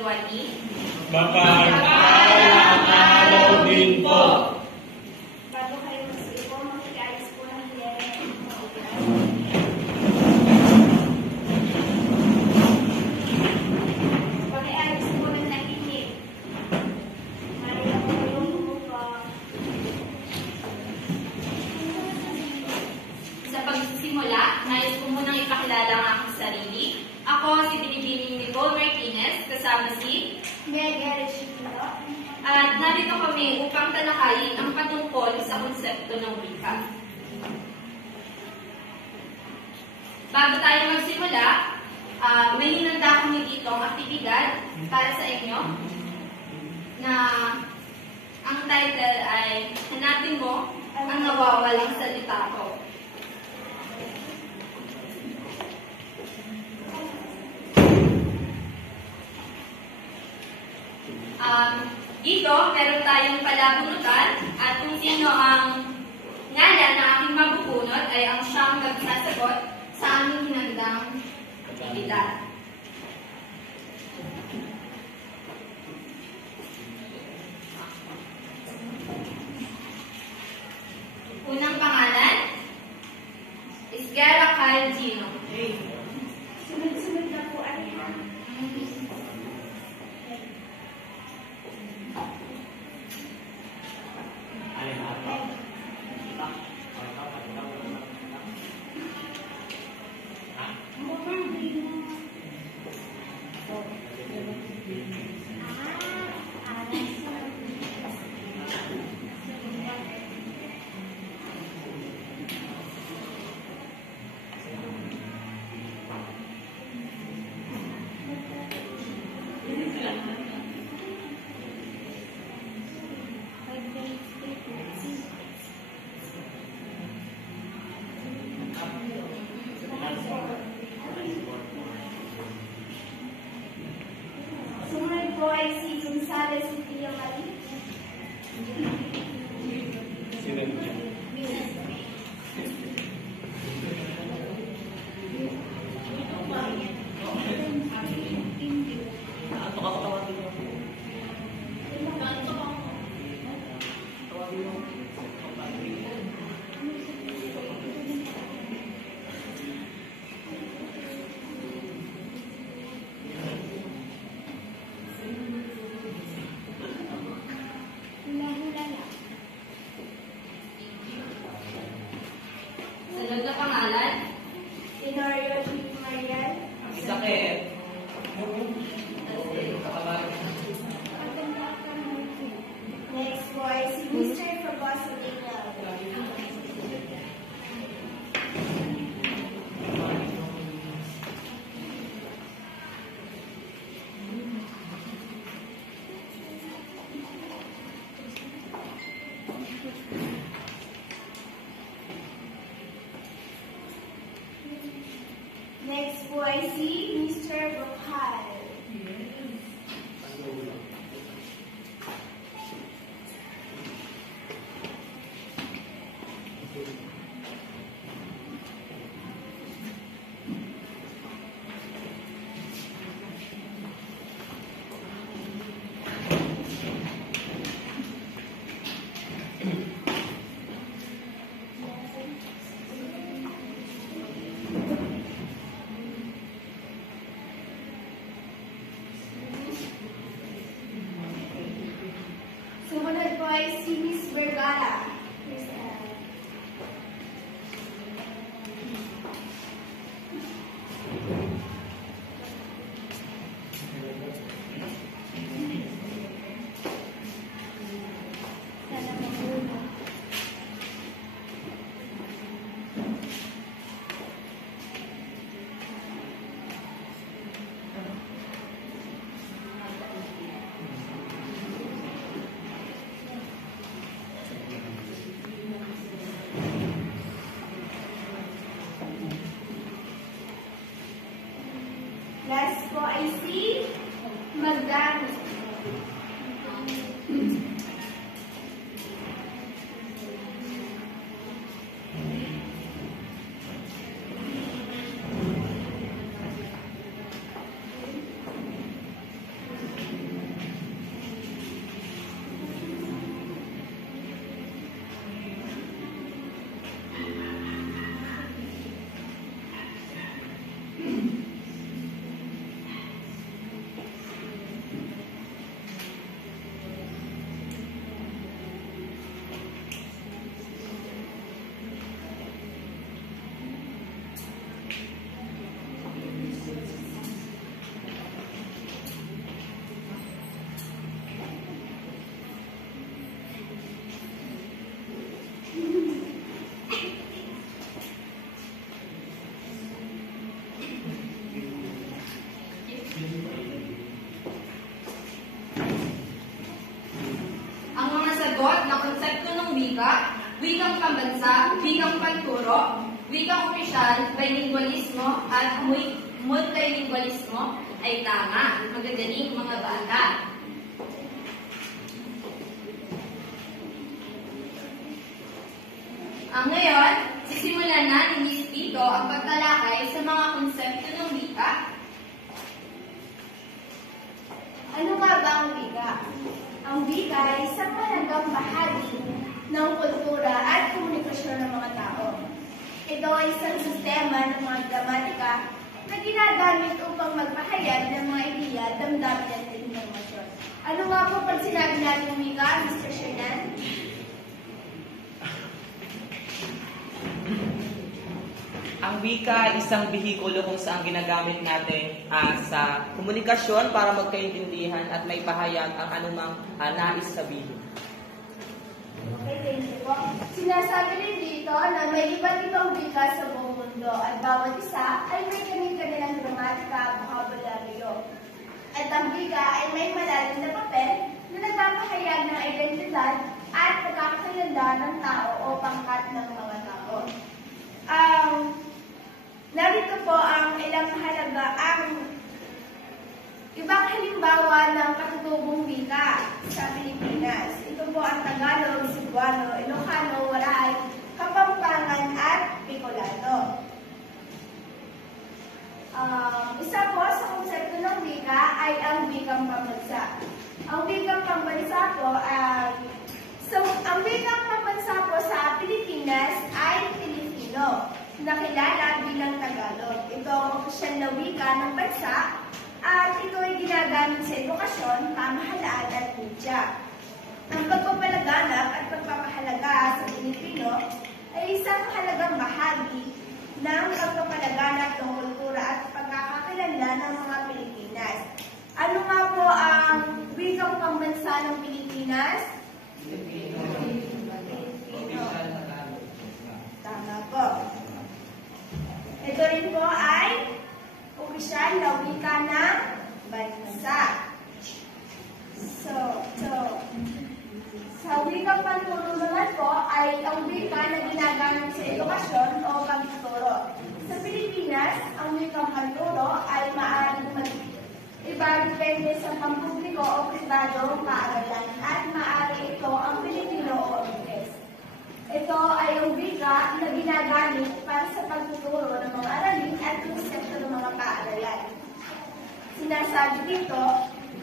2020. Mapagpalang araw din po. Bago kayo magsipo, makikialis po ng hiyera. Pakialis po ng tahimik. Marila po yung umupa. Sa pagsisimula, nais ko munang ipakilala ang aking sarili. Ako si Binibining Nicole Martinez, kasama si Mega Rechito. at narito kami upang talakayin ang patungkol sa konsepto ng wika. Bago tayo magsimula, may hinanda kami dito ang aktibidad para sa inyo na ang title ay Hanapin mo ang nawawalang salita ko. Dito, meron tayong palabunutan at kung sino ang ngalan na aking mabubunot ay ang siyang magsasagot sa aming hinandang aktibidad. Unang pangalan, Isgera Kyle Gino. Sunod-sunod na po ay sumunod po ay si Gonzales Sofia Marie. Sunod na pangalan, Tenorio G. Mariel. Next po ay si Mr. Fragoso Daniel. Next po ay si Mr. Bokal. Sumunod po ay si Miss Vergara. Last po ay si Magdani. wikang pambansa, wikang panturo, wikang opisyal, bilingualismo, at multilingualismo ay tama. Magagaling mga bata. Ngayon, sisimulan na ni Miss Tito ang pagtalakay sa mga konsepto ng wika. Ano nga ba ang wika? Ang wika ay isang mahalagang bahagi ng kultura at komunikasyon ng mga tao. Ito ay isang sistema ng mga gramatika na ginagamit upang magpahayag ng mga ideya, damdamin at impormasyon. Ano nga po pag sinabi natin wika, Mr. Shernan? Ang wika ay isang bihikulo kung saan ginagamit natin sa komunikasyon para magkaintindihan at may pahayag ang anumang nais sabihin. Okay, thank you po. Sinasabi rin dito na may iba't ibang wika sa buong mundo at bawat isa ay may kanilang gramatika, vocabulary. At ang wika ay may malalim na papel na nagpapahayag ng identidad at pagkakakilanlan ng tao o pangkat ng mga tao. Narito po ang ilang ibang halimbawa ng katutubong wika sa Pilipinas. Ito po ang Tagalog, Cebuano, Ilocano, Waray, Kapampangan at Bicolano. Isa po sa konsepto ng wika ay ang wikang pambansa. Ang wikang pambansa po sa Pilipinas ay Pilipino, nakilala bilang Tagalog. Ito ang opisyal na wika ng bansa at ito ay ginagamit sa edukasyon, pamahalaan at media. Ang pagpapalaganap at pagpapahalaga sa Pilipino ay isang mahalagang bahagi ng pagpapalaganap ng kultura at pagkakakilanlan ng mga Pilipinas. Ano nga po ang wikang pambansa ng Pilipinas? Filipino. Tama po. Ito rin po ay opisyal na wika ng bansa. Sa wikang panturo naman po ay ang wika na ginagamit sa edukasyon o pagtuturo. Sa Pilipinas, ang wikang panturo ay maaaring iba depende sa pampubliko o pribadong paaralan at maaari ito ang Pilipino o Ingles. Ito ay ang wika na ginagamit para sa pagtuturo ng mga aralin at konsepto ng mga paaralan. Sinasabi dito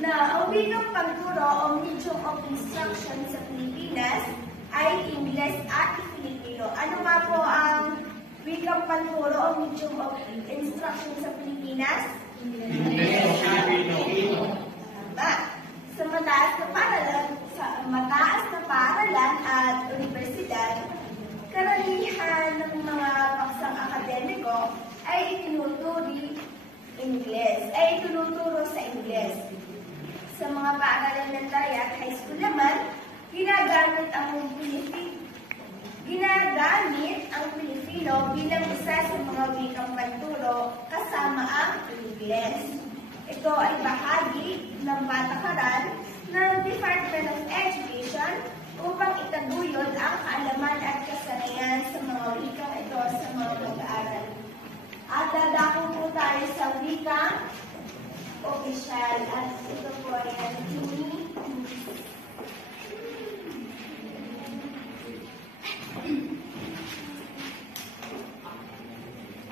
na ang wikang pagturo o medium of instruction sa Pilipinas ay Ingles at Filipino. Ano nga po ang wikang pagturo o medium of instruction sa Pilipinas? Ingles, Filipino. Tama. Sa mataas na paaralan at universidad, karamihan ng mga paksang akademiko ay itinuturo sa Ingles. Sa mga paaralan ng Dayak High School naman, ginagamit ang Pilipino bilang isa sa mga wikang panturo kasama ang Ingles. Ito ay bahagi ng patakaran ng Department of Education upang itaguyod ang kaalaman at kasanayan sa mga wikang ito sa mga mag-aaral. At dadako po tayo sa wikang opisyal at ito po ay ang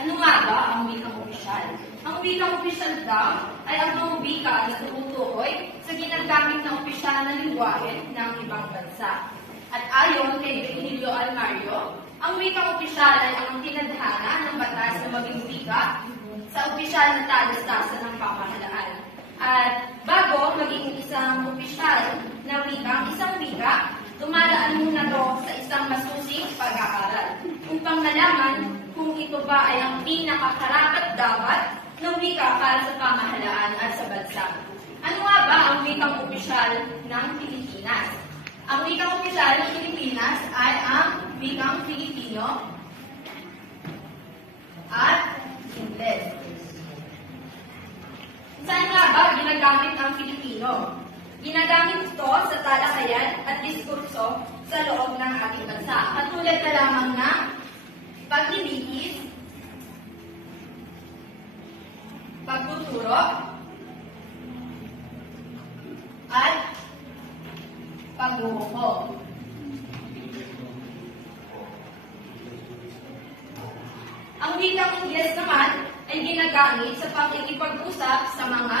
Ano nga ba ang wikang opisyal? Ang wikang opisyal daw ay ang mga wika na tumutukoy sa ginagamit ng opisyal na lingwahe ng ibang bansa. At ayon kay Virgilio Almario, ang wikang opisyal ay ang tinadhana ng batas na maging wika sa opisyal na talastasan ng pamahalaan. At bago maging isang opisyal na isang wika, dumadaan muna ito sa isang masusing pag-aaral upang malaman kung ito ba ay ang pinakakarapat-dapat na wika para sa pamahalaan at sa bansa. Ano nga ba ang wikang opisyal ng Pilipinas? Ang wikang opisyal ng Pilipinas ay ang wikang Filipino at Ingles. Saan nga ba ginagamit ang Filipino? Ginagamit ito sa talakayan at diskurso sa loob ng ating bansa. Katulad na lamang ng paglilihis, pagtuturo, at pagbubuko. Ang wikang Ingles naman ay ginagamit sa pakikipag-usap sa mga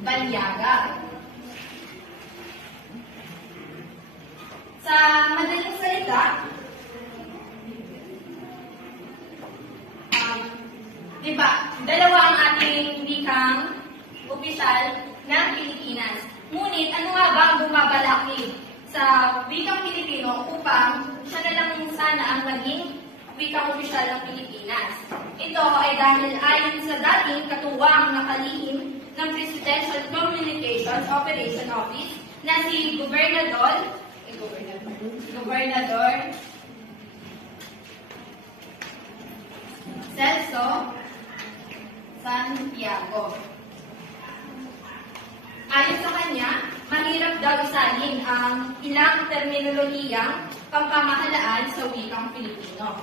banyaga. Sa madaling salita, diba, dalawa ang ating wikang opisyal ng Pilipinas. Ngunit ano nga ba ang bumabalaki sa wikang Pilipino upang siya na lang sana ang maging wikang opisyal ng Pilipinas? Ito ay dahil ayon sa dating katuwang na kalihim ng Presidential Communications Operation Office na si Gobernador Celso Santiago. Ayon sa kanya, mahirap daw isalin ang ilang terminolohiyang pangkamahalaan sa wikang Pilipino.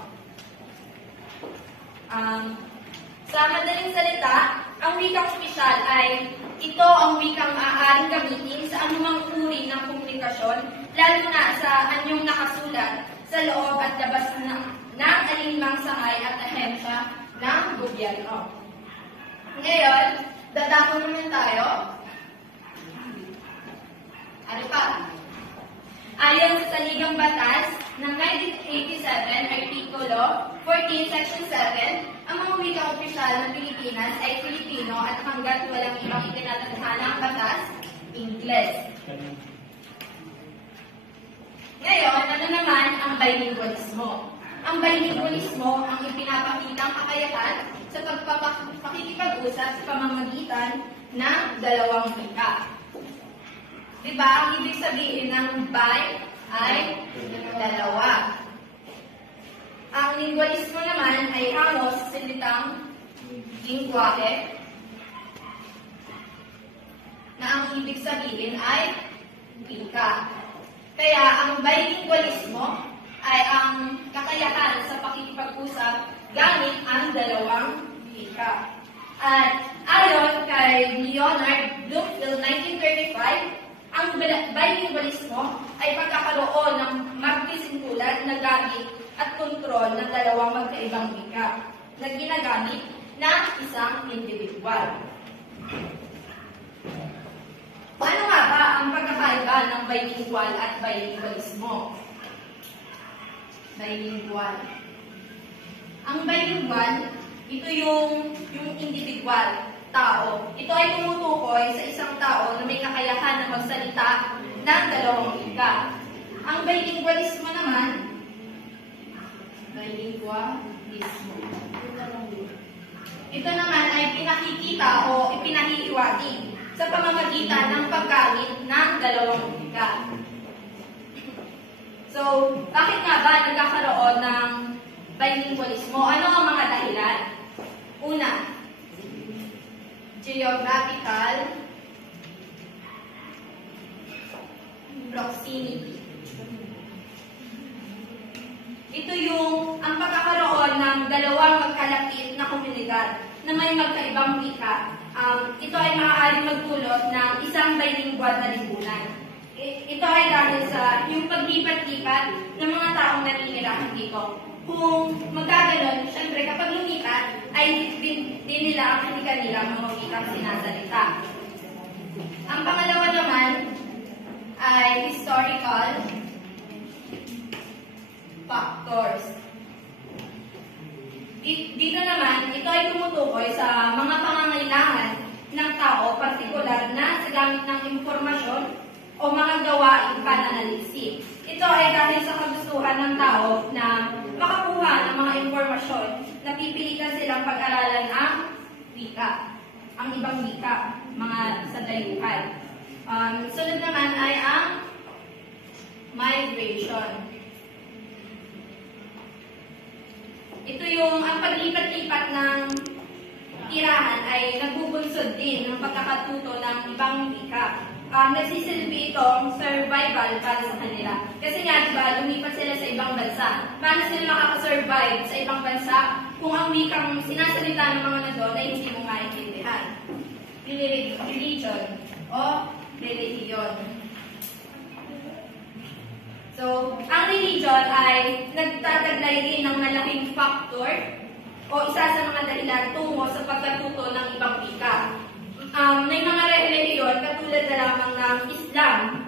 Sa madaling salita, ang wikang opisyal ay ito ang wikang maaaring gamitin sa anumang uri ng komunikasyon, lalo na sa anyong nakasulat sa loob at labas ng alinmang sangay at ahensya ng gobyerno. Ngayon, dadako naman tayo. Ano pa? Ayon sa Saligang Batas ng 1987, Artikulo 14, Section 7, ang mga wikang opisyal ng Pilipinas ay Filipino at hanggat walang ibang itinatadhanang batas, Ingles. Ngayon, ano naman ang bilingualismo? Ang bilingualismo ang ipinapakitang kakayahan sa pakikipag-usap sa pamamagitan ng dalawang wika. Diba, ang ibig sabihin ng bi ay dalawa. Ang lingualismo naman ay hangos sa salitang lingwahe na ang ibig sabihin ay wika. Kaya ang bilingualismo ay ang kakayahan sa pakikipag-usap gamit ang dalawang wika. At ayon kay Leonard Bloomfield, 1935, ang bilingualismo ay pagkakaroon ng magkasingkulan na gamit at kontrol ng dalawang magkaibang wika na ginagamit ng isang individual. Ano nga ba ang pagkakaiba ng bilingual at bilingualismo? Bilingual. Ang bilingual, ito yung individual, tao. Ito ay tumutukoy sa isang tao na may kakayahan na magsalita ng dalawang wika. Ang bilingualismo naman, ito naman ay pinakikita o ipinahihiwatig sa pamamagitan ng paggamit ng dalawang wika. So, bakit nga ba nagkakaroon ng bilingualismo? Ano ang mga dahilan? Una, geographical proximity. Ito yung ang pagkakaroon ng dalawang magkalapit na komunidad na may magkaibang wika. Ito ay maaaring magdulot ng isang bilingual na lipunan. Ito ay dahil sa yung paglipat-lipat ng mga taong naninirahan dito. Kung magkaganon, syempre kapag lumipat, ay din nila ang kanilang mga wikang sinasalita. Ang pangalawa naman ay historical factors. Dito naman, ito ay tumutukoy sa mga pangangailangan ng tao, partikular na sa gamit ng impormasyon o mga gawaing pananaliksik. Ito ay dahil sa kagustuhan ng tao na makakuha ng mga impormasyon na pipilitan silang pag-aralan ang wika, ang ibang wika, mga sadayuhan. Sunod naman ay ang migration. Ito yung ang paglipat-lipat ng tirahan ay nagbubunsod din ng pagkakatuto ng ibang wika. nagsisilbi itong survival para sa kanila. Kasi nga, di ba, lumipat sila sa ibang bansa. Paano sila makakasurvive sa ibang bansa kung ang wikang sinasalita ng mga nandun ay hindi mo maintindihan? Religion o religion. So, ang religion ay nagtataglay din ng malaking factor o isa sa mga dahilan tungo sa pagkatuto ng ibang wika. May mga relihiyon katulad na lamang ng Islam.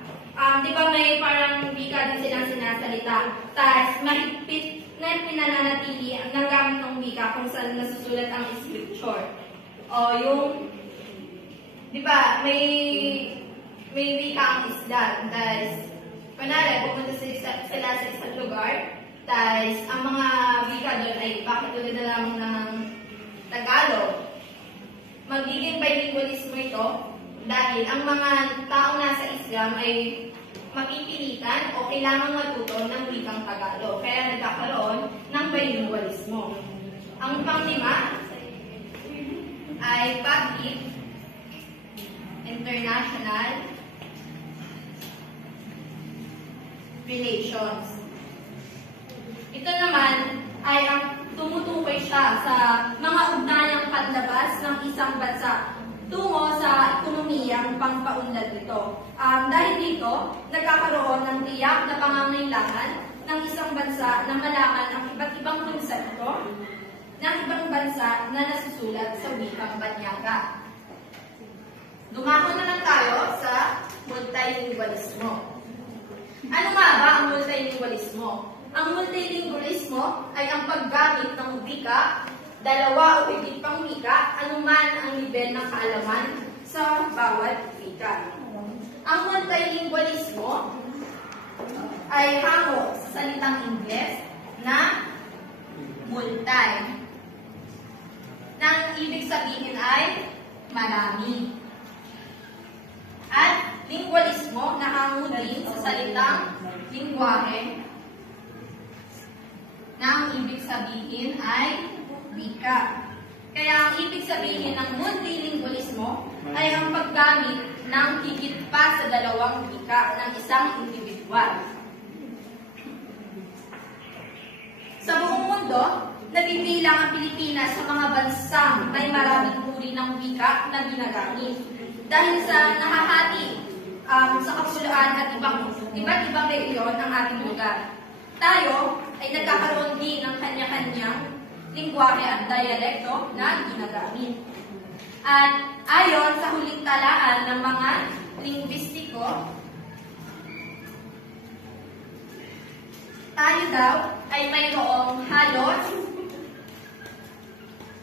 Di ba may parang wika din silang sinasalita. Tapos mahigpit na pinananatili ang nagamit ng wika kung saan nasusulat ang scripture. O yung, di ba, may wika ang Islam. Tapos, kunwari, pumunta sila sa isang lugar. Tapos, ang mga wika doon ay pakitulad na lamang ng Tagalog. Magiging bilingualismo ito dahil ang mga taong nasa Islam ay mapipilitan o kailangang matuto ng wikang Tagalog. Kaya nagkakaroon ng bilingualismo. Ang panglima ay public, international relations. Ito naman ay ang tumutukoy siya sa mga ugnayang panlabas ng isang bansa tungo sa ekonomiyang pangpaunlad nito. Dahil dito, nagkakaroon ng tiyak na pangangailangan ng isang bansa na malaman ang iba't ibang konsepto ng ibang bansa na nasusulat sa wikang banyaga. Dumako naman tayo sa multilingualismo. Ano nga ba ang multilingualismo? Ang multilingualismo ay ang paggamit ng wika, dalawa o higit pang wika, anuman ang nivel ng kaalaman sa bawat wika. Ang multilingualismo ay hango sa salitang Ingles na multi, nang ibig sabihin ay marami. At lingualismo na hango din sa salitang lingwahe na ang ibig sabihin ay wika. Kaya ang ibig sabihin ng multilingualismo ay ang paggamit ng higit pa sa dalawang wika ng isang individual. Sa buong mundo, nabibilang ang Pilipinas sa mga bansang may maraming uri ng wika na ginagamit. Dahil sa nahahati sa kapuluan at iba't ibang rehiyon ng ating lugar. Tayo ay nagkakaroon din ng kanya-kanyang lingwahe at dialekto na ginagamit. At ayon sa huling talaan ng mga linguistiko, tayo daw ay mayroong halos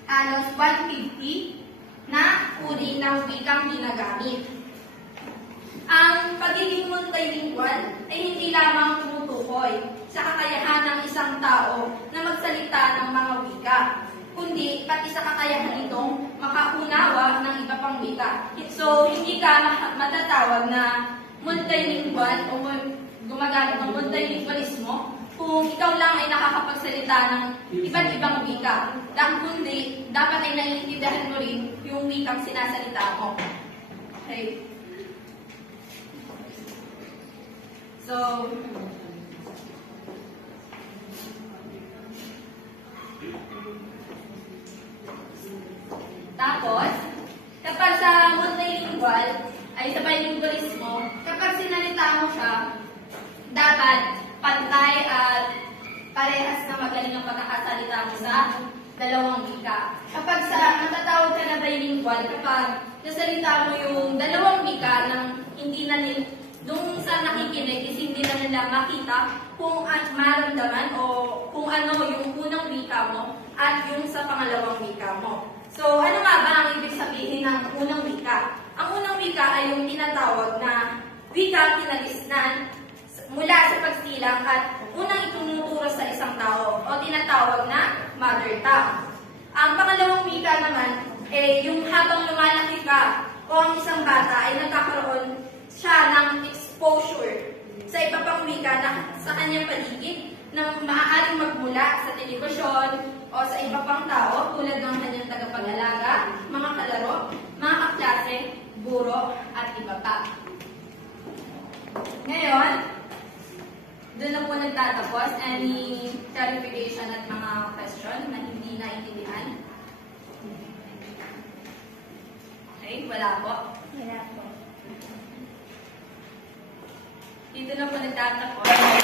150 na uri ng wikang ginagamit. Ang pagiging multilingual ay hindi lamang tumutukoy sa kakayahan ng isang tao na magsalita ng mga wika, kundi pati sa kakayahan nitong makaunawa ng iba pang wika. So, hindi ka matatawag na multilingual o gumagamit ng multilingualismo kung ikaw lang ay nakakapagsalita ng iba't ibang wika. Kundi, dapat ay naiintindihan mo rin yung wikang sinasalita mo. Okay. So, tapos, kapag sa multilingual, ay sa bilingualismo, kapag sinalita mo siya, dapat pantay at parehas na magaling ang pagkakasalita mo sa dalawang wika. Kapag natatawag ka na bilingual, kapag nasalita mo yung dalawang wika ng hindi na doon sa nakikinig is hindi na nila makita kung maramdaman o kung ano yung unang wika mo at yung sa pangalawang wika mo. So, ano nga ba ang ibig sabihin ng unang wika? Ang unang wika ay yung tinatawag na wika kinalisnan mula sa pagsilang at unang itinuturo sa isang tao o tinatawag na mother tongue. Ang pangalawang wika naman ay yung habang lumalaki ka o ang isang bata ay nagkakaroon siya ng exposure sa iba pang wika na sa kanyang paligid na maaaring magmula sa telebisyon o sa iba pang tao tulad ng kanyang tagapag-alaga, mga kalaro, mga kaklase, guro, at iba pa. nagtatapos. Any clarification at mga question na hindi naintindihan? Okay, wala po. Wala po. Dito na po nagtatapos.